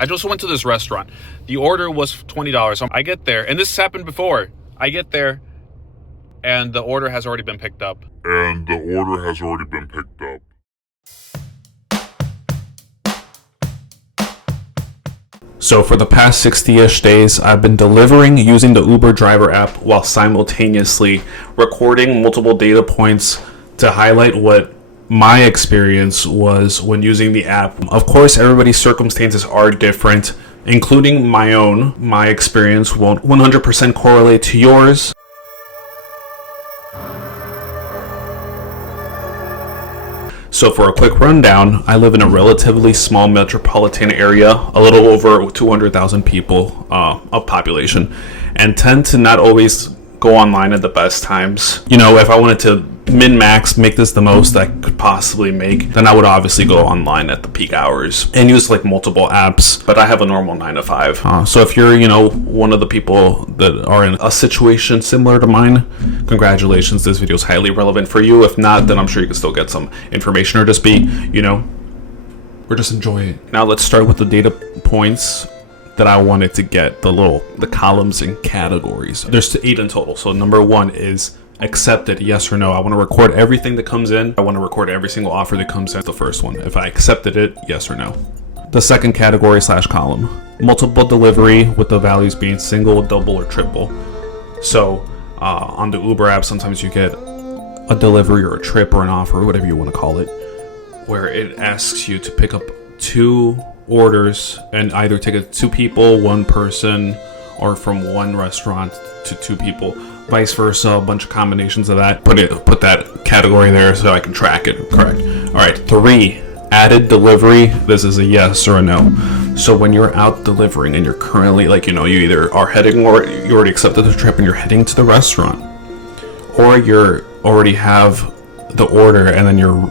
I just went to this restaurant. The order was $20. So I get there, and this happened before. I get there, and the order has already been picked up. So for the past 60-ish days, I've been delivering using the Uber driver app while simultaneously recording multiple data points to highlight what my experience was when using the app. Of course, everybody's circumstances are different, including my own. My experience won't 100% correlate to yours. So for a quick rundown, I live in a relatively small metropolitan area, a little over 200,000 people of population, and tend to not always go online at the best times. You know, if I wanted to min-max, make this the most I could possibly make, then I would obviously go online at the peak hours and use like multiple apps, but I have a normal 9 to 5. So if you're, you know, one of the people that are in a situation similar to mine, congratulations, this video is highly relevant for you. If not, then I'm sure you can still get some information or just be, you know, or just enjoy it. Now let's start with the data points that I wanted to get, the columns and categories. There's 8 in total. So number 1 is accepted, yes or no. I want to record everything that comes in. I want to record every single offer that comes in. The first one, if I accepted it, yes or no. The second category / column, multiple delivery with the values being single, double, or triple. So on the Uber app, sometimes you get a delivery or a trip or an offer, whatever you want to call it, where it asks you to pick up 2 orders and either take it to 2 people, 1 person, or from 1 restaurant to 2 people, vice versa, a bunch of combinations of that. Put that category there so I can track it. Correct. All right, 3, added delivery. This is a yes or a no. So when you're out delivering and you're currently, like, you know, you either are heading or you already accepted the trip and you're heading to the restaurant, or you're already have the order and then you're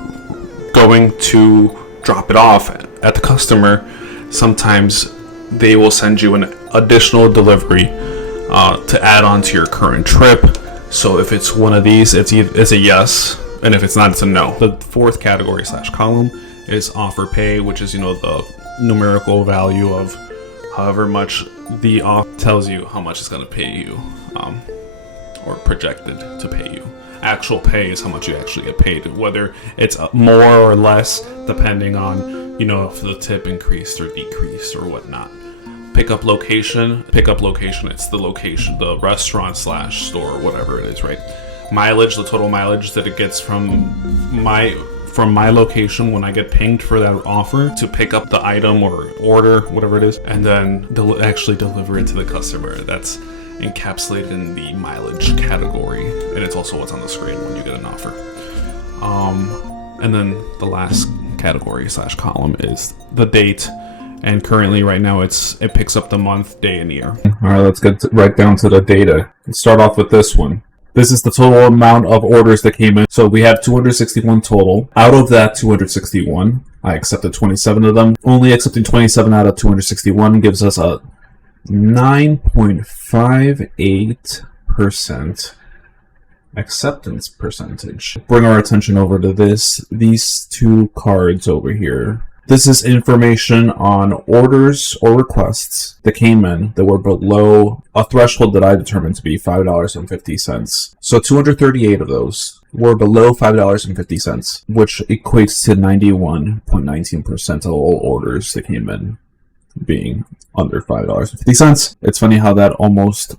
going to drop it off at the customer, sometimes they will send you an additional delivery to add on to your current trip. So if it's one of these, it's a yes, and if it's not, it's a no. The fourth category / column is offer pay, which is, you know, the numerical value of however much the offer tells you how much it's going to pay you, or projected to pay you. Actual pay is how much you actually get paid, whether it's more or less depending on, you know, if the tip increased or decreased or whatnot. Pickup location, it's the location, the restaurant / store, whatever it is, right? Mileage, the total mileage that it gets from my location when I get pinged for that offer to pick up the item or order, whatever it is, and then actually deliver it to the customer. That's encapsulated in the mileage category, and it's also what's on the screen when you get an offer. And then the last category / column is the date, and currently right now it picks up the month, day, and year. All right, let's get right down to the data. Let's start off with this one. This is the total amount of orders that came in. So we have 261 total. Out of that 261, I accepted 27 of them. Only accepting 27 out of 261 gives us a 9.58% acceptance percentage. Bring our attention over to these 2 cards over here. This is information on orders or requests that came in that were below a threshold that I determined to be $5.50. So 238 of those were below $5.50, which equates to 91.19% of all orders that came in being under $5.50. It's funny how that almost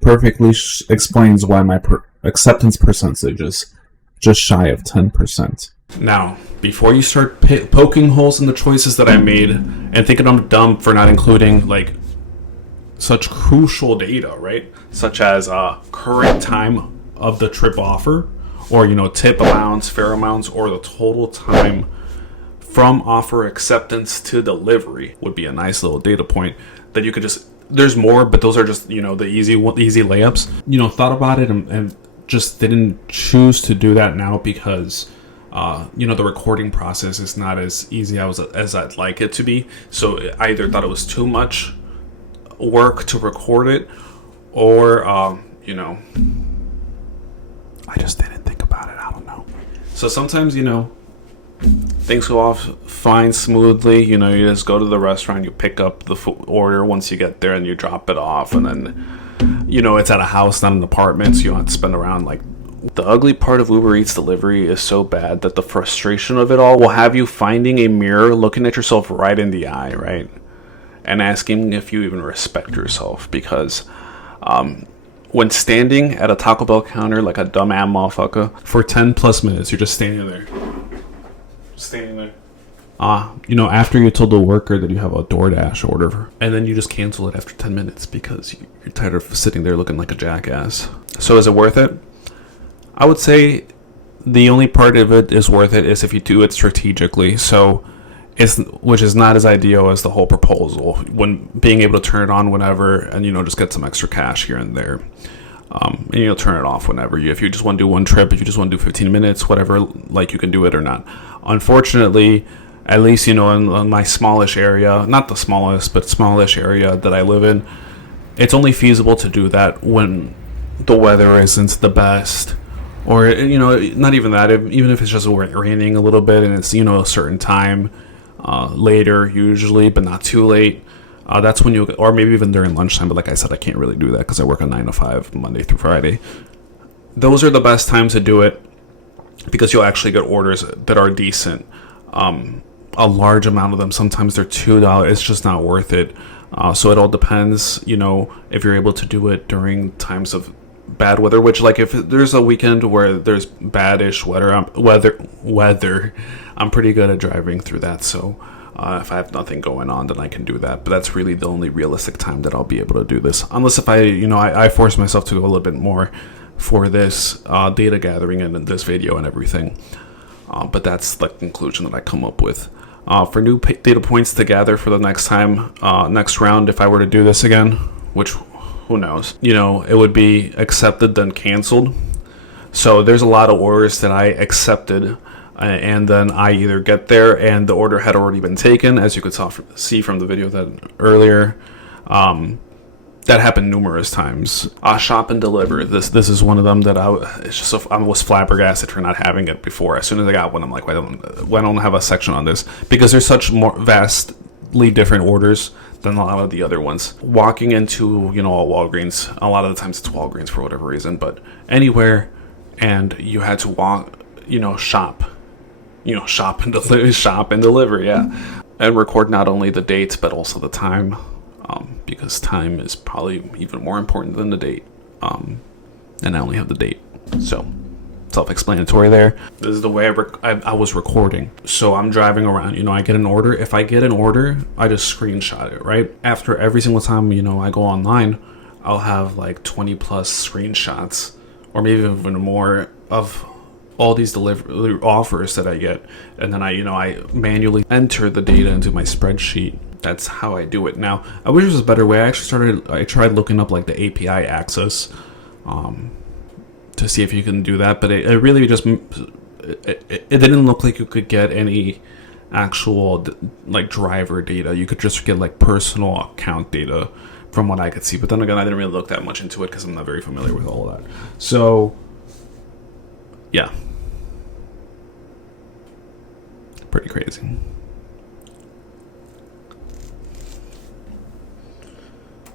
perfectly explains why my acceptance percentage is just shy of 10%. Now, before you start poking holes in the choices that I made and thinking I'm dumb for not including like such crucial data, right? Such as current time of the trip offer, or, you know, tip amounts, fare amounts, or the total time from offer acceptance to delivery would be a nice little data point that you could just, there's more, but those are just, you know, the easy layups. You know, thought about it and just didn't choose to do that now because you know, the recording process is not as easy as I'd like it to be. So I either thought it was too much work to record it, or you know, I just didn't think about it. I don't know. So sometimes, you know, Things go off fine, smoothly. You know, you just go to the restaurant, you pick up the order once you get there, and you drop it off. And then, you know, it's at a house, not an apartment, so you don't have to spend around like. The ugly part of Uber Eats delivery is so bad that the frustration of it all will have you finding a mirror, looking at yourself right in the eye, right? And asking if you even respect yourself. Because when standing at a Taco Bell counter like a dumbass motherfucker for 10 plus minutes, you're just standing there. You know, after you told the worker that you have a DoorDash order, and then you just cancel it after 10 minutes because you're tired of sitting there looking like a jackass. So is it worth it? I would say the only part of it is worth it is if you do it strategically. So which is not as ideal as the whole proposal, when being able to turn it on whenever and, you know, just get some extra cash here and there. And you'll turn it off whenever if you just want to do one trip, if you just want to do 15 minutes, whatever, like you can do it or not. Unfortunately, at least, you know, in my smallish area, not the smallest, but smallish area that I live in, it's only feasible to do that when the weather isn't the best. Or, you know, not even that, even if it's just raining a little bit and it's, you know, a certain time later usually, but not too late. That's when or maybe even during lunchtime. But like I said, I can't really do that because I work a 9 to 5 Monday through Friday. Those are the best times to do it because you'll actually get orders that are decent. A large amount of them, sometimes they're $2. It's just not worth it. So it all depends, you know, if you're able to do it during times of bad weather, which, like, if there's a weekend where there's badish weather, I'm pretty good at driving through that. So if I have nothing going on, then I can do that. But that's really the only realistic time that I'll be able to do this, unless if I force myself to go a little bit more for this data gathering and this video and everything. But that's the conclusion that I come up with. For new data points to gather for the next round, if I were to do this again, which who knows, you know, it would be accepted then canceled. So there's a lot of orders that I accepted and then I either get there and the order had already been taken, as you could see from the video that earlier. That happened numerous times. Shop and deliver. This is one of them that I was flabbergasted for not having it before. As soon as I got one, I'm like, why don't I have a section on this? Because there's such more vastly different orders than a lot of the other ones. Walking into, you know, a Walgreens, a lot of the times it's Walgreens for whatever reason, but anywhere, and you had to walk, you know, shop and deliver, yeah, and record not only the dates but also the time. Because time is probably even more important than the date. And I only have the date. So, self-explanatory there. This is the way I was recording. So I'm driving around, you know, I get an order. If I get an order, I just screenshot it, right? After every single time, you know, I go online, I'll have like 20 plus screenshots, or maybe even more, of all these delivery offers that I get. And then I manually enter the data into my spreadsheet. That's how I do it. Now, I wish there was a better way. I tried looking up like the API access to see if you can do that, but it really just it didn't look like you could get any actual like driver data. You could just get like personal account data from what I could see. But then again, I didn't really look that much into it because I'm not very familiar with all of that. So, yeah. Pretty crazy.